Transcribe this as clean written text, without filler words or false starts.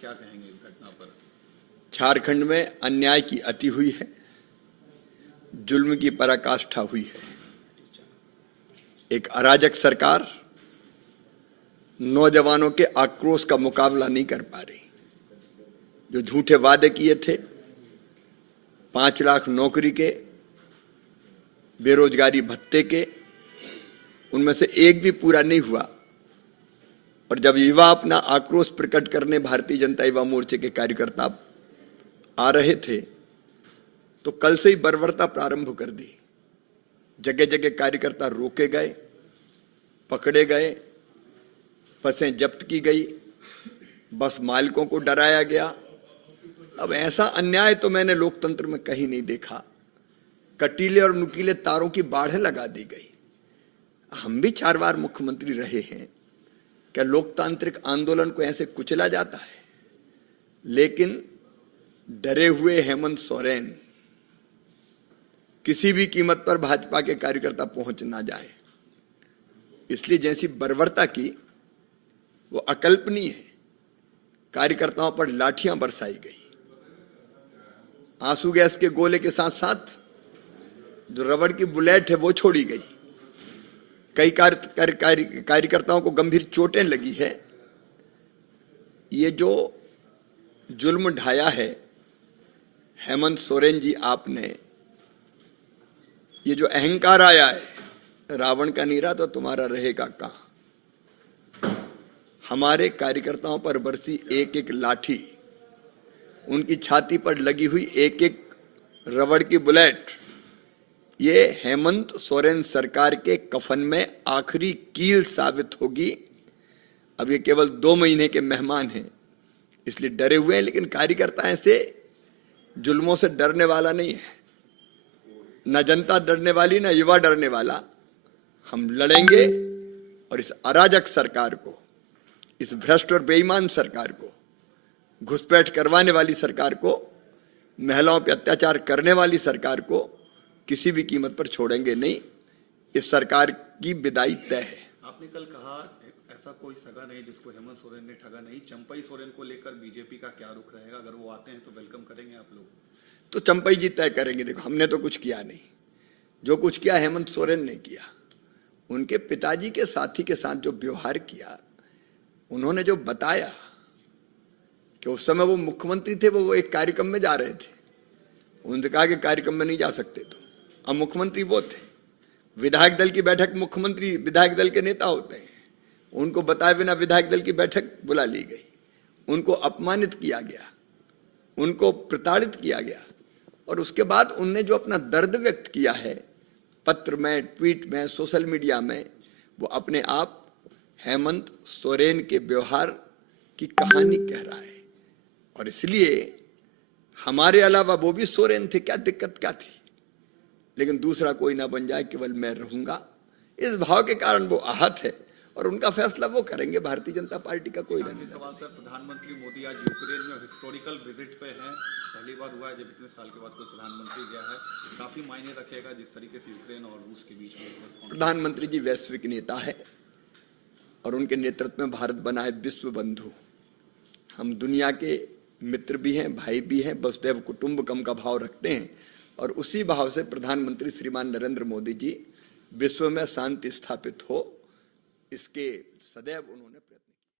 क्या कहेंगे इस घटना पर? झारखंड में अन्याय की अति हुई है, जुल्म की पराकाष्ठा हुई है। एक अराजक सरकार नौजवानों के आक्रोश का मुकाबला नहीं कर पा रही। जो झूठे वादे किए थे, 5 लाख नौकरी के, बेरोजगारी भत्ते के, उनमें से एक भी पूरा नहीं हुआ। और जब युवा अपना आक्रोश प्रकट करने भारतीय जनता युवा मोर्चे के कार्यकर्ता आ रहे थे, तो कल से ही बर्बरता प्रारंभ कर दी। जगह जगह कार्यकर्ता रोके गए, पकड़े गए, बसें जब्त की गई, बस मालिकों को डराया गया। अब ऐसा अन्याय तो मैंने लोकतंत्र में कहीं नहीं देखा। कटीले और नुकीले तारों की बाढ़ लगा दी गई। हम भी 4 बार मुख्यमंत्री रहे हैं, क्या लोकतांत्रिक आंदोलन को ऐसे कुचला जाता है? लेकिन डरे हुए हेमंत सोरेन किसी भी कीमत पर भाजपा के कार्यकर्ता पहुंच ना जाए, इसलिए जैसी बर्बरता की वो अकल्पनीय है। कार्यकर्ताओं पर लाठियां बरसाई गई, आंसू गैस के गोले के साथ साथ जो रबड़ की बुलेट है वो छोड़ी गई। कई कार्यकर्ताओं को गंभीर चोटें लगी है। ये जो जुल्म ढाया है हेमंत सोरेन जी आपने, ये जो अहंकार आया है, रावण का नीरा तो तुम्हारा रहेगा कहां। हमारे कार्यकर्ताओं पर बरसी एक एक लाठी, उनकी छाती पर लगी हुई एक एक रबड़ की बुलेट, ये हेमंत सोरेन सरकार के कफन में आखिरी कील साबित होगी। अब ये केवल 2 महीने के मेहमान हैं, इसलिए डरे हुए हैं। लेकिन कार्यकर्ता ऐसे जुल्मों से डरने वाला नहीं है, न जनता डरने वाली, न युवा डरने वाला। हम लड़ेंगे और इस अराजक सरकार को, इस भ्रष्ट और बेईमान सरकार को, घुसपैठ करवाने वाली सरकार को, महिलाओं पर अत्याचार करने वाली सरकार को किसी भी कीमत पर छोड़ेंगे नहीं। इस सरकार की विदाई तय है। आपने कल कहा ऐसा कोई सगा नहीं जिसको हेमंत सोरेन ने ठगा नहीं। चंपई सोरेन को लेकर बीजेपी का क्या रुख रहेगा? अगर वो आते हैं तो वेलकम करेंगे आप लोग? तो चंपई जी तय करेंगे। देखो, हमने तो कुछ किया नहीं। जो कुछ किया हेमंत सोरेन ने किया। उनके पिताजी के साथी के साथ जो व्यवहार किया, उन्होंने जो बताया कि उस समय वो मुख्यमंत्री थे, वो एक कार्यक्रम में जा रहे थे, उन्होंने कहा कि कार्यक्रम में नहीं जा सकते तो। अब मुख्यमंत्री वो थे, विधायक दल की बैठक, मुख्यमंत्री विधायक दल के नेता होते हैं, उनको बताए बिना विधायक दल की बैठक बुला ली गई, उनको अपमानित किया गया, उनको प्रताड़ित किया गया। और उसके बाद उनने जो अपना दर्द व्यक्त किया है पत्र में, ट्वीट में, सोशल मीडिया में, वो अपने आप हेमंत सोरेन के व्यवहार की कहानी कह रहा है। और इसलिए हमारे अलावा वो भी सोरेन थे, क्या दिक्कत क्या थी? लेकिन दूसरा कोई ना बन जाए, केवल मैं रहूंगा, इस भाव के कारण वो आहत है और उनका फैसला वो करेंगे। भारतीय जनता पार्टी का कोई नहीं। सवाल सर, प्रधानमंत्री मोदी आज यूक्रेन में हिस्टोरिकल विजिट पे हैं। पहली बार हुआ है जब इतने साल के बाद कोई प्रधानमंत्री गया है। काफी मायने रखेगा जिस तरीके से यूक्रेन और रूस के बीच में। प्रधानमंत्री जी वैश्विक नेता है और उनके नेतृत्व में भारत बना है विश्व बंधु। हम दुनिया के मित्र भी हैं, भाई भी हैं, वसुधैव कुटुंबकम का भाव रखते हैं। और उसी भाव से प्रधानमंत्री श्रीमान नरेंद्र मोदी जी विश्व में शांति स्थापित हो, इसके सदैव उन्होंने